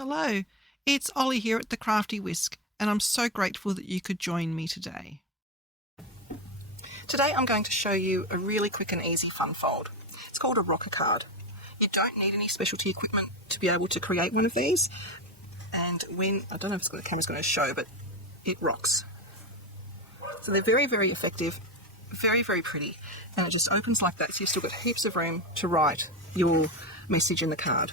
Hello, it's Ollie here at the Crafty Whisk, and I'm so grateful that you could join me today. Today I'm going to show you a really quick and easy fun fold. It's called a rocker card. You don't need any specialty equipment to be able to create one of these, and I don't know if the camera's going to show, but it rocks. So they're very, very effective, very, very pretty, and it just opens like that, so you've still got heaps of room to write your message in the card.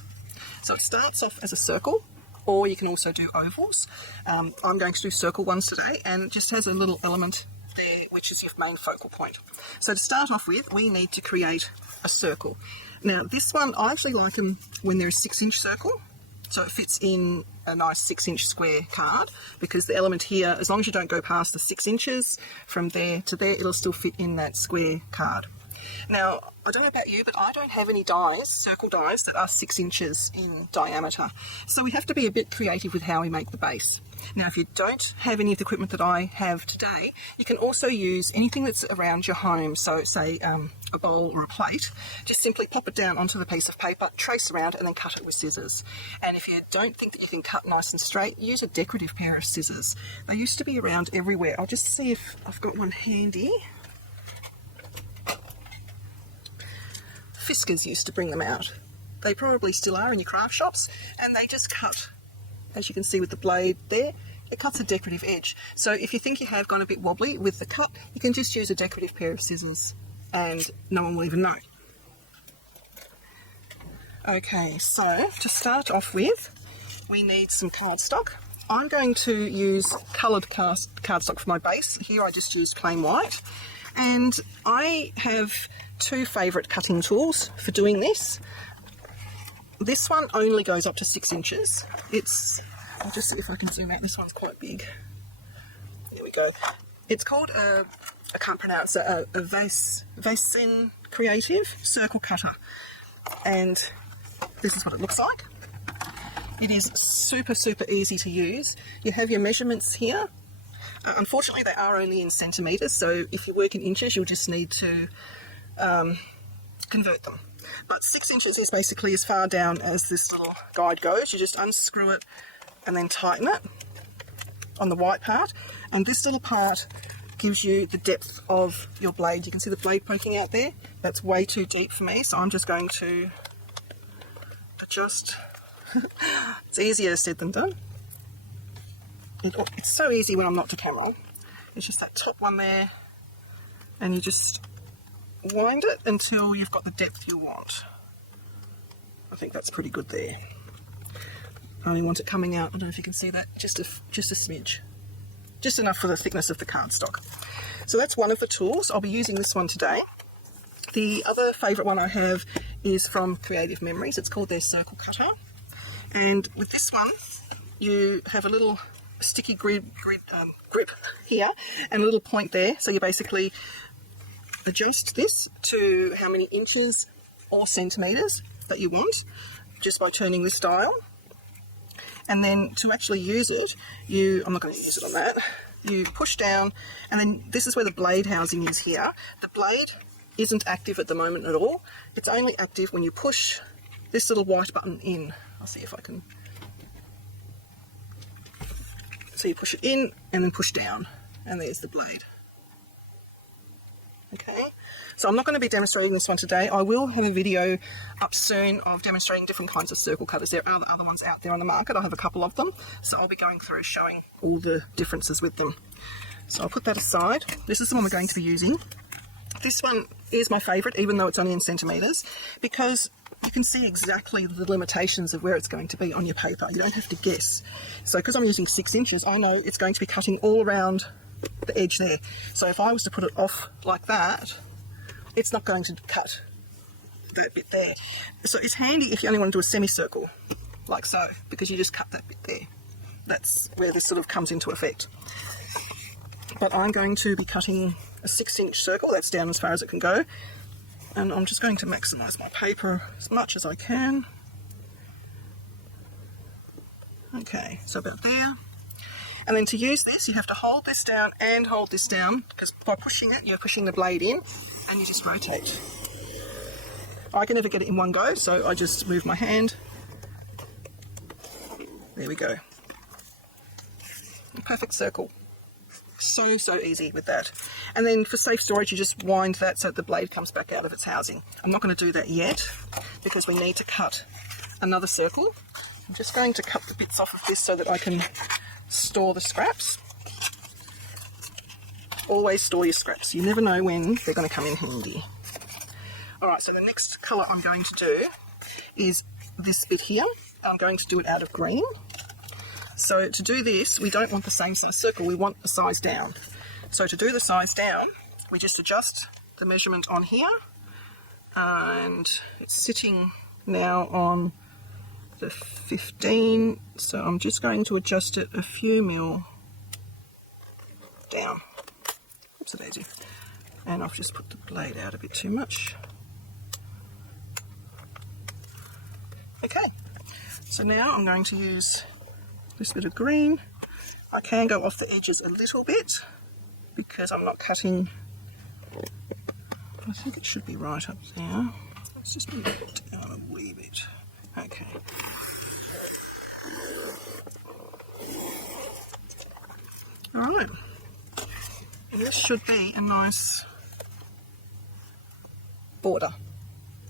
So it starts off as a circle, or you can also do ovals. I'm going to do circle ones today, and it just has a little element there which is your main focal point. So to start off with, we need to create a circle. Now this one, I actually like them when they're a 6-inch circle, so it fits in a nice 6-inch square card, because the element here, as long as you don't go past the 6 inches from there to there, it'll still fit in that square card. Now, I don't know about you, but I don't have any dies, circle dies, that are 6 inches in diameter. So we have to be a bit creative with how we make the base. Now, if you don't have any of the equipment that I have today, you can also use anything that's around your home. So say a bowl or a plate, just simply pop it down onto the piece of paper, trace around, and then cut it with scissors. And if you don't think that you can cut nice and straight, use a decorative pair of scissors. They used to be around everywhere. I'll just see if I've got one handy. Fiskars used to bring them out. They probably still are in your craft shops, and they just cut, as you can see with the blade there, it cuts a decorative edge. So if you think you have gone a bit wobbly with the cut, you can just use a decorative pair of scissors and no one will even know. Okay, so to start off with, we need some cardstock. I'm going to use coloured cardstock for my base. Here I just used plain white, and I have two favourite cutting tools for doing this. This one only goes up to 6 inches. I'll just see if I can zoom out, this one's quite big. There we go. It's called I can't pronounce it, a Vaessen Creative Circle Cutter. And this is what it looks like. It is super, super easy to use. You have your measurements here. Unfortunately, they are only in centimetres, so if you work in inches, you'll just need to convert them. But 6 inches is basically as far down as this little guide goes. You just unscrew it and then tighten it on the white part, and this little part gives you the depth of your blade. You can see the blade poking out there. That's way too deep for me, so I'm just going to adjust. It's easier said than done. It's so easy when I'm not to camera. It's just that top one there, and you just wind it until you've got the depth you want. I think that's pretty good there. I only want it coming out, I don't know if you can see that, just a smidge. Just enough for the thickness of the cardstock. So that's one of the tools. I'll be using this one today. The other favourite one I have is from Creative Memories. It's called their Circle Cutter. And with this one, you have a little sticky grip here and a little point there. So you basically adjust this to how many inches or centimetres that you want, just by turning this dial. And then to actually use it, I'm not going to use it on that, you push down, and then this is where the blade housing is here. The blade isn't active at the moment at all. It's only active when you push this little white button in. I'll see if I can. So you push it in and then push down, and there's the blade. Okay, so I'm not going to be demonstrating this one today. I will have a video up soon of demonstrating different kinds of circle cutters. There are other ones out there on the market. I have a couple of them, so I'll be going through showing all the differences with them. So I'll put that aside. This is the one we're going to be using. This one is my favourite, even though it's only in centimetres, because you can see exactly the limitations of where it's going to be on your paper. You don't have to guess. So because I'm using 6 inches, I know it's going to be cutting all around the edge there. So if I was to put it off like that, it's not going to cut that bit there. So it's handy if you only want to do a semicircle, like so, because you just cut that bit there. That's where this sort of comes into effect. But I'm going to be cutting a 6-inch circle. That's down as far as it can go. And I'm just going to maximise my paper as much as I can. Okay, so about there. And then to use this, you have to hold this down and hold this down, because by pushing it, you're pushing the blade in, and you just rotate. I can never get it in one go, so I just move my hand There we go. A perfect circle. So easy with that. And then for safe storage, you just wind that so that the blade comes back out of its housing. I'm not going to do that yet because we need to cut another circle. I'm just going to cut the bits off of this so that I can store the scraps. Always store your scraps. You never know when they're going to come in handy. Alright, so the next colour I'm going to do is this bit here. I'm going to do it out of green. So to do this, we don't want the same size circle, we want the size down. So to do the size down, we just adjust the measurement on here, and it's sitting now on the 15, so I'm just going to adjust it a few mil down. Oops, a daisy. And I've just put the blade out a bit too much. Okay, so now I'm going to use this bit of green. I can go off the edges a little bit because I'm not cutting. I think it should be right up there. Let's just move it down a wee bit. Okay. Alright. And this should be a nice border.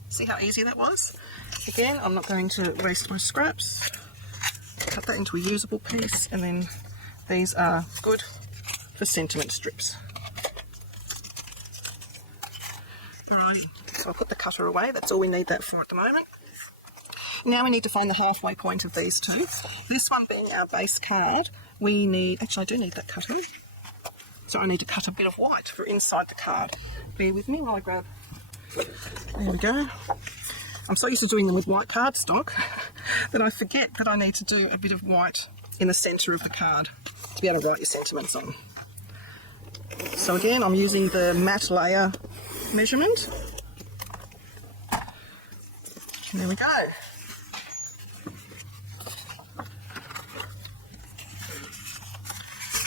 See how easy that was? Again, I'm not going to waste my scraps. Cut that into a usable piece, and then these are good for sentiment strips. Alright, so I'll put the cutter away, that's all we need that for at the moment. Now we need to find the halfway point of these two. This one being our base card, we need, actually I do need that cutter, so I need to cut a bit of white for inside the card. Bear with me while I grab, there we go. I'm so used to doing them with white cardstock that I forget that I need to do a bit of white in the centre of the card to be able to write your sentiments on. So again, I'm using the matte layer measurement. And there we go.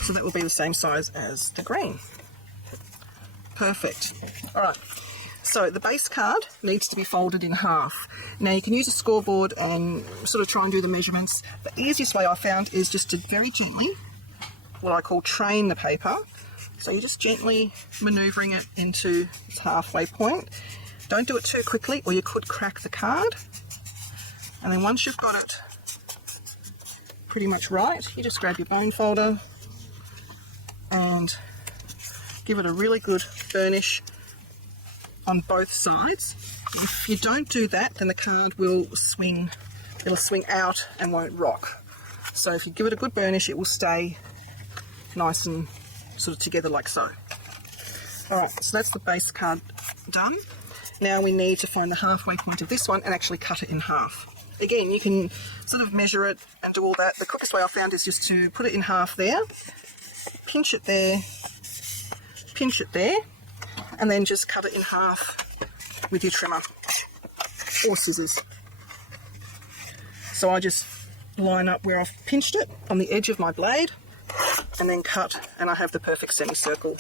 So that will be the same size as the green. Perfect. All right. So the base card needs to be folded in half. Now you can use a scoreboard and sort of try and do the measurements. The easiest way I found is just to very gently, what I call train the paper. So you're just gently manoeuvring it into its halfway point. Don't do it too quickly or you could crack the card. And then once you've got it pretty much right, you just grab your bone folder and give it a really good burnish on both sides. If you don't do that, then the card will swing, it'll swing out and won't rock. So if you give it a good burnish, it will stay nice and sort of together like so. Alright, so that's the base card done. Now we need to find the halfway point of this one and actually cut it in half. Again, you can sort of measure it and do all that. The quickest way I found is just to put it in half there, pinch it there, and then just cut it in half with your trimmer or scissors. So I just line up where I've pinched it on the edge of my blade and then cut, and I have the perfect semicircle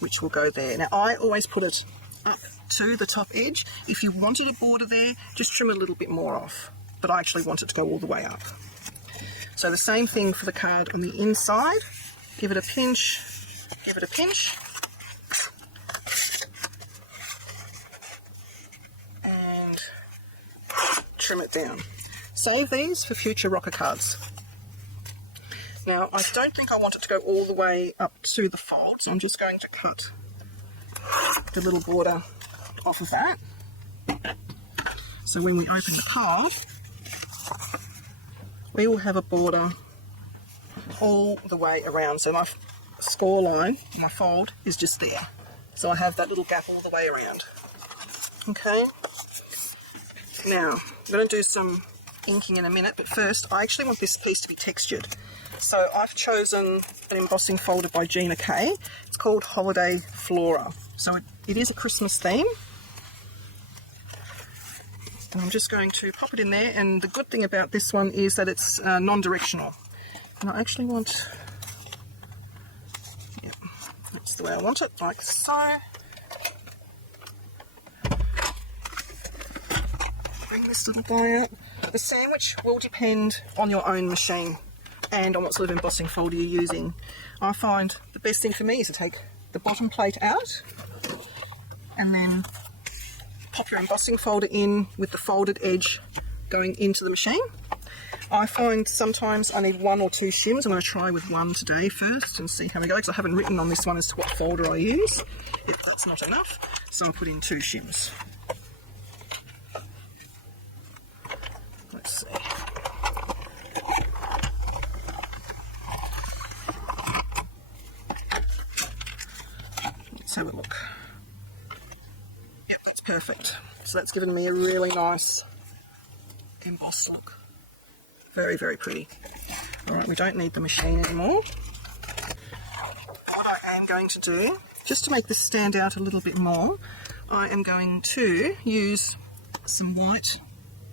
which will go there. Now I always put it up to the top edge. If you wanted a border there, just trim a little bit more off, but I actually want it to go all the way up. So the same thing for the card on the inside. Give it a pinch, give it a pinch, and trim it down. Save these for future rocker cards. Now I don't think I want it to go all the way up to the fold, so I'm just going to cut the little border off of that. So when we open the card, we will have a border all the way around. So my score line, my fold, is just there. So I have that little gap all the way around. Okay. Now, I'm going to do some inking in a minute, but first I actually want this piece to be textured. So I've chosen an embossing folder by Gina K. It's called Holiday Flora. So it is a Christmas theme. And I'm just going to pop it in there, and the good thing about this one is that it's non-directional. And I actually want, yeah, that's the way I want it, like so. Bring this little guy out. The sandwich will depend on your own machine and on what sort of embossing folder you're using. I find the best thing for me is to take the bottom plate out and then pop your embossing folder in with the folded edge going into the machine. I find sometimes I need 1 or 2 shims. I'm going to try with one today first and see how we go, because I haven't written on this one as to what folder I use. If that's not enough, so I'll put in 2 shims. Let's see. Let's have a look. Yep, that's perfect. So that's given me a really nice embossed look. Very, very pretty. Alright, we don't need the machine anymore. What I am going to do, just to make this stand out a little bit more, I am going to use some white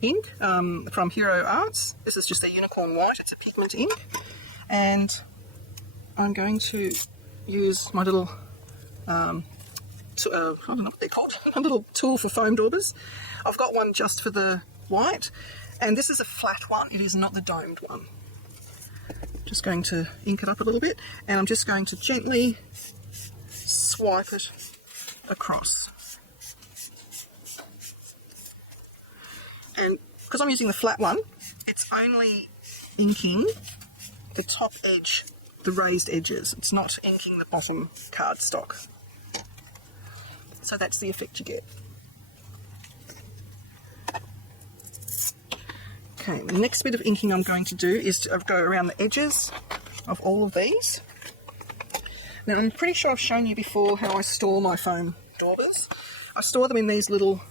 ink from Hero Arts. This is just a unicorn white, it's a pigment ink. And I'm going to use my little, I don't know what they're called, a little tool for foam daubers. I've got one just for the white. And this is a flat one, it is not the domed one. Just going to ink it up a little bit, and I'm just going to gently swipe it across. And because I'm using the flat one, it's only inking the top edge, the raised edges. It's not inking the bottom cardstock. So that's the effect you get. Okay, the next bit of inking I'm going to do is to go around the edges of all of these. Now I'm pretty sure I've shown you before how I store my foam daubers. I store them in these little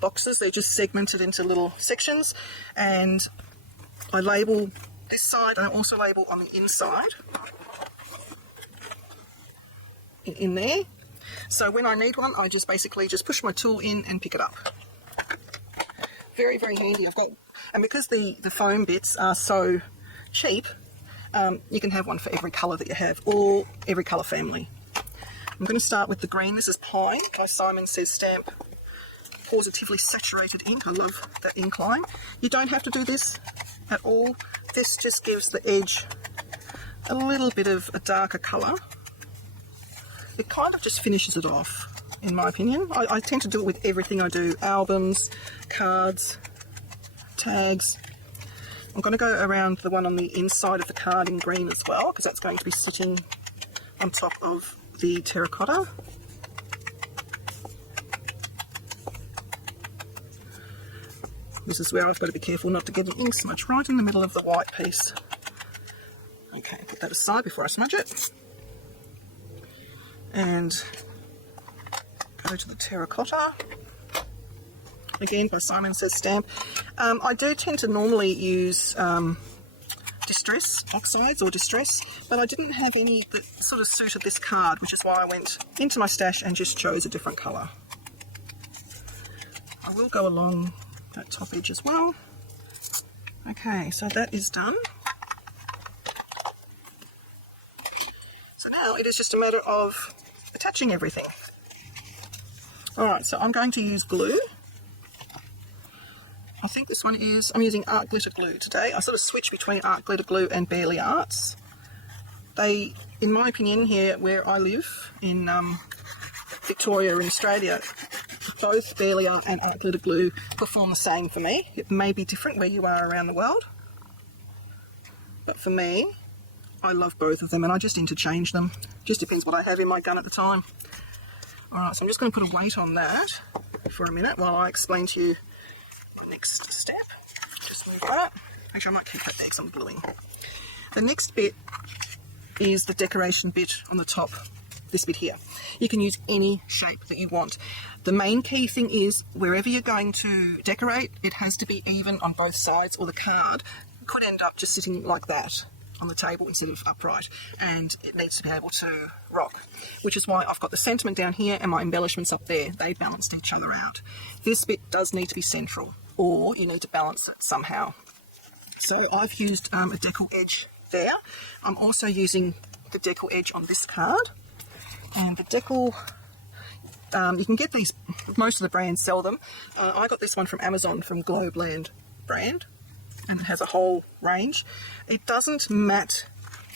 boxes. They're just segmented into little sections, and I label this side and I also label on the inside in there. So when I need one, I just basically just push my tool in and pick it up. Very, very handy. And because the foam bits are so cheap, you can have one for every colour that you have, or every colour family. I'm going to start with the green. This is Pine by Simon Says Stamp. Positively saturated ink. I love that ink line. You don't have to do this at all. This just gives the edge a little bit of a darker colour. It kind of just finishes it off, in my opinion. I tend to do it with everything I do. Albums, cards, tags. I'm going to go around the one on the inside of the card in green as well, because that's going to be sitting on top of the terracotta. This is where I've got to be careful not to get an ink smudge right in the middle of the white piece. Okay, put that aside before I smudge it. And go to the terracotta. Again, by Simon Says Stamp. I do tend to normally use distress oxides or distress, but I didn't have any that sort of suited this card, which is why I went into my stash and just chose a different colour. I will go along that top edge as well. Okay, so that is done. So now it is just a matter of attaching everything. Alright, so I'm going to use glue. I think this one is, I'm using Art Glitter Glue today. I sort of switch between Art Glitter Glue and Barely Arts. They, in my opinion, here where I live in Victoria in Australia, both Barely Art and Art Glitter Glue perform the same for me. It may be different where you are around the world, but for me, I love both of them and I just interchange them. Just depends what I have in my gun at the time. Alright, so I'm just going to put a weight on that for a minute while I explain to you the next step. Just move that. Actually, I might keep that there because I'm gluing. The next bit is the decoration bit on the top, this bit here. You can use any shape that you want. The main key thing is wherever you're going to decorate, it has to be even on both sides, or the card could end up just sitting like that on the table instead of upright, and it needs to be able to rock, which is why I've got the sentiment down here and my embellishments up there. They balanced each other out. This bit does need to be central, or you need to balance it somehow. So I've used a decal edge there. I'm also using the decal edge on this card, and the decal, you can get these, most of the brands sell them. I got this one from Amazon from Globeland. brand, and it has a whole range. It doesn't matte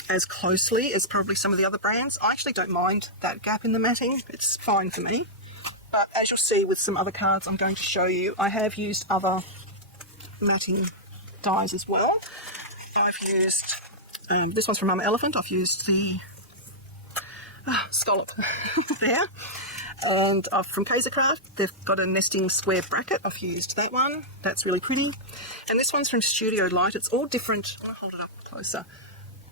as closely as probably some of the other brands. I actually don't mind that gap in the matting. It's fine for me. But as you'll see with some other cards I'm going to show you, I have used other matting dyes as well. I've used, this one's from Mama Elephant. I've used the scallop there. And from Craft, they've got a nesting square bracket. I've used that one. That's really pretty. And this one's from Studio Light. It's all different. I'll hold it up closer.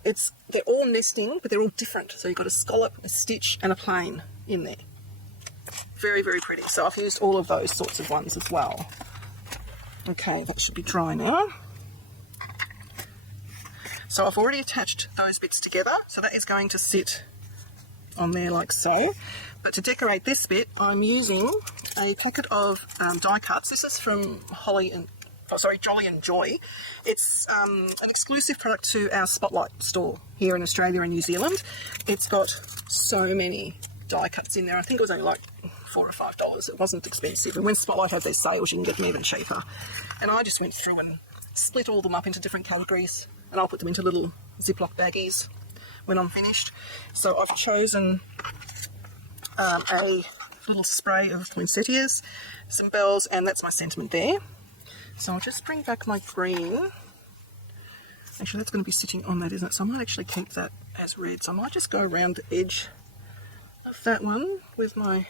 They're all nesting, but they're all different. So you've got a scallop, a stitch, and a plain in there. Very, very pretty. So I've used all of those sorts of ones as well. Okay, that should be dry now. So I've already attached those bits together. So that is going to sit on there like so. But to decorate this bit, I'm using a packet of die cuts. This is from Jolly and Joy. It's an exclusive product to our Spotlight store here in Australia and New Zealand. It's got so many die cuts in there. I think it was only like $4 or $5. It wasn't expensive. And when Spotlight have their sales, you can get them even cheaper. And I just went through and split all them up into different categories, and I'll put them into little Ziploc baggies when I'm finished. So I've chosen a little spray of poinsettias, some bells, and that's my sentiment there. So I'll just bring back my green. Actually, that's going to be sitting on that, isn't it? So I might actually keep that as red. So I might just go around the edge of that one with my,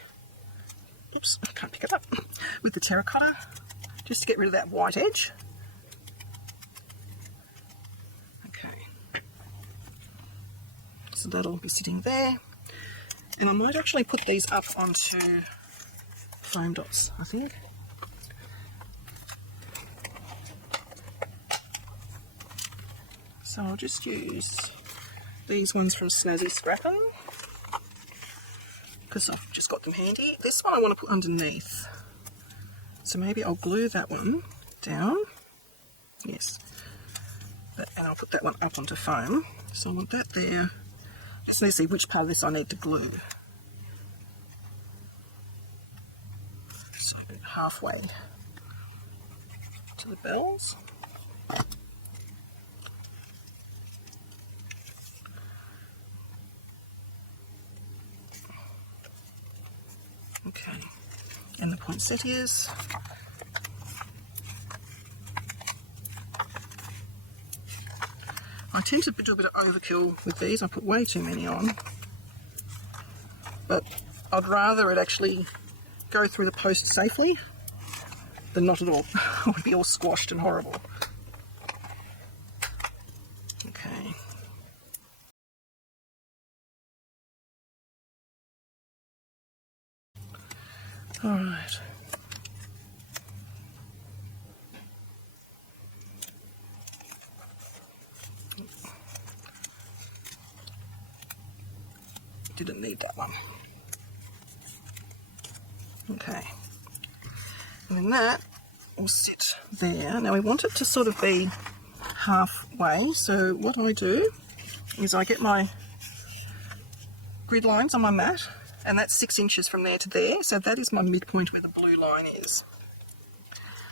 oops, I can't pick it up, with the terracotta, just to get rid of that white edge. Okay. So that'll be sitting there. And I might actually put these up onto foam dots, I think. So I'll just use these ones from Snazzy Scrappin', because I've just got them handy. This one I want to put underneath. So maybe I'll glue that one down. Yes. And I'll put that one up onto foam. So I want that there. Just need to see which part of this I need to glue. So halfway to the bells. Okay, and the poinsettias. I tend to do a bit of overkill with these. I put way too many on, but I'd rather it actually go through the post safely than not at all. It would be all squashed and horrible. Okay. All right. Didn't need that one. Okay. And then that will sit there. Now we want it to sort of be halfway. So what I do is I get my grid lines on my mat, and that's 6 inches from there to there. So that is my midpoint where the blue line is.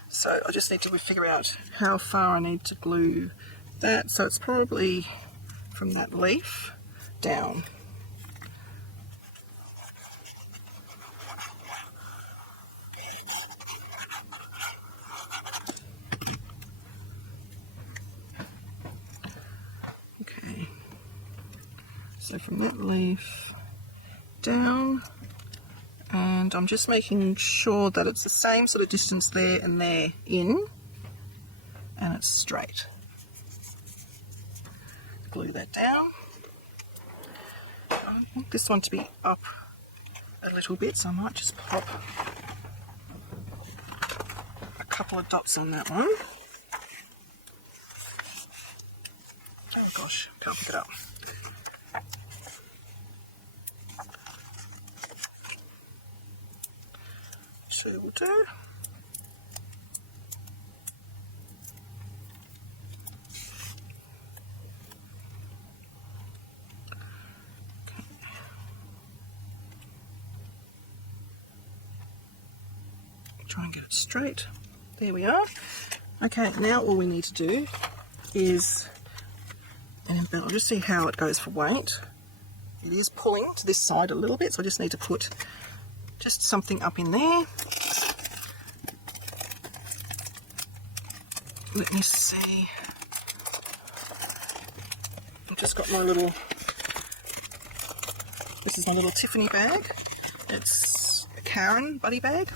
So I just need to figure out how far I need to glue that. So it's probably from that leaf down. Okay. So from that leaf down, and I'm just making sure that it's the same sort of distance there and there in, and it's straight. Glue that down. I want this one to be up a little bit, so I might just pop a couple of dots on that one. Oh gosh, can't pick it up. Two will do. Try and get it straight. There we are. Okay, now all we need to do is an embellish. Just see how it goes for weight. It is pulling to this side a little bit, so I just need to put just something up in there. Let me see. I've just got my little, this is my little Tiffany bag. It's a Karen buddy bag.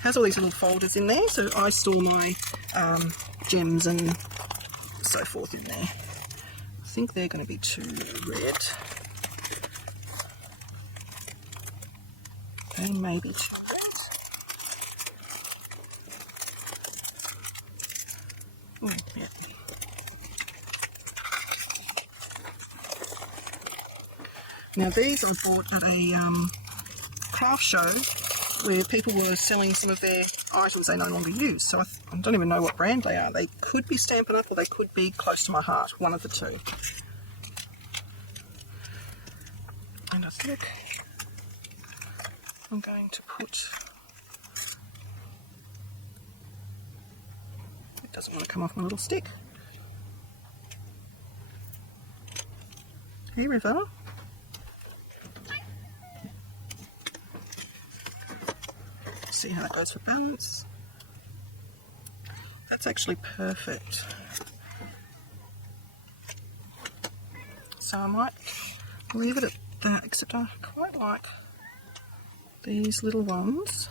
Has all these little folders in there, so I store my gems and so forth in there. I think they're going to be too red. They may be too red. Oh, yeah. Now these I bought at a craft show where people were selling some of their items they no longer use. So I don't even know what brand they are. They could be Stampin' Up or they could be Close to My Heart, one of the two. And I think I'm going to put, it doesn't want to come off my little stick. Hey River. See how that goes for balance. That's actually perfect. So I might leave it at that, except I quite like these little ones.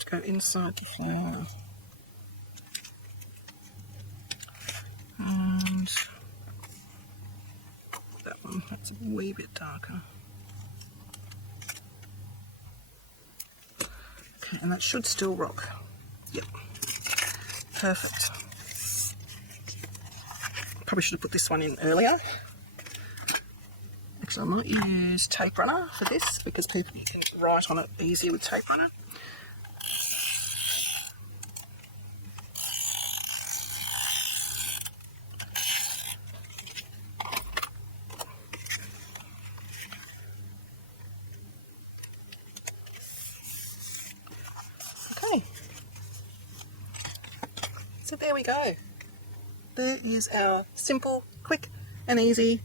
To go inside the flower. And that one, that's a wee bit darker. Okay, and that should still rock. Yep. Perfect. Probably should have put this one in earlier. Actually, I might use tape runner for this because people can write on it easier with tape runner. Okay. So there we go. There is our simple, quick and easy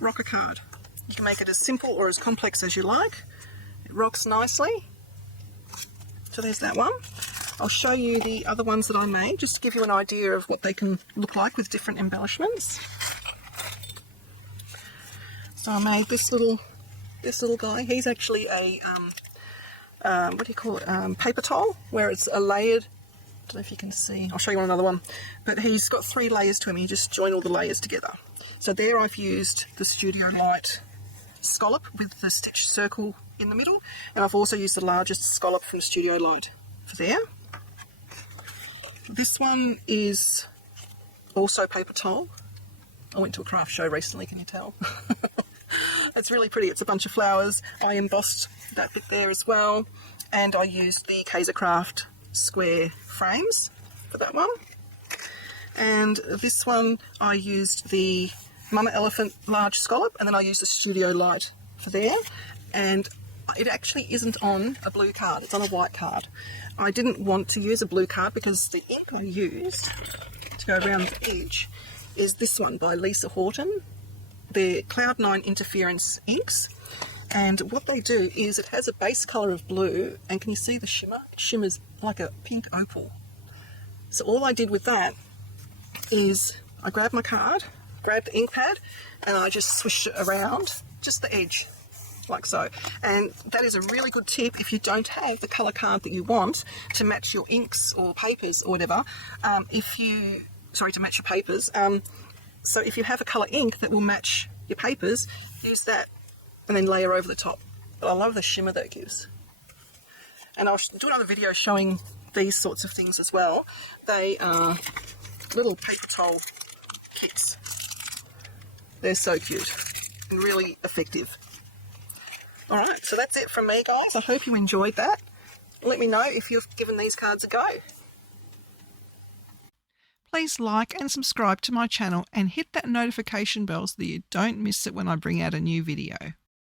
rocker card. You can make it as simple or as complex as you like. It rocks nicely. So there's that one. I'll show you the other ones that I made just to give you an idea of what they can look like with different embellishments. So I made this little guy. He's actually a what do you call it? Paper towel, where it's a layered. I don't know if you can see. I'll show you on another one. But he's got 3 layers to him. You just join all the layers together. So there I've used the Studio Light scallop with the stitch circle in the middle, and I've also used the largest scallop from Studio Light for there. This one is also paper towel. I went to a craft show recently, can you tell? It's really pretty. It's a bunch of flowers. I embossed that bit there as well, and I used the Kaiser Craft square frames for that one. And this one I used the Mama Elephant large scallop, and then I used the Studio Light for there. And it actually isn't on a blue card, it's on a white card. I didn't want to use a blue card because the ink I used to go around the edge is this one by Lisa Horton. They're Cloud9 Interference inks, and what they do is it has a base colour of blue, and can you see the shimmer? It shimmers like a pink opal. So all I did with that is I grabbed my card, grabbed the ink pad, and I just swished it around just the edge, like so. And that is a really good tip if you don't have the colour card that you want to match your inks or papers or whatever. To match your papers. So if you have a colour ink that will match your papers, use that and then layer over the top. But I love the shimmer that it gives. And I'll do another video showing these sorts of things as well. They are little paper towel kits. They're so cute and really effective. Alright, so that's it from me, guys. I hope you enjoyed that. Let me know if you've given these cards a go. Please like and subscribe to my channel and hit that notification bell so that you don't miss it when I bring out a new video.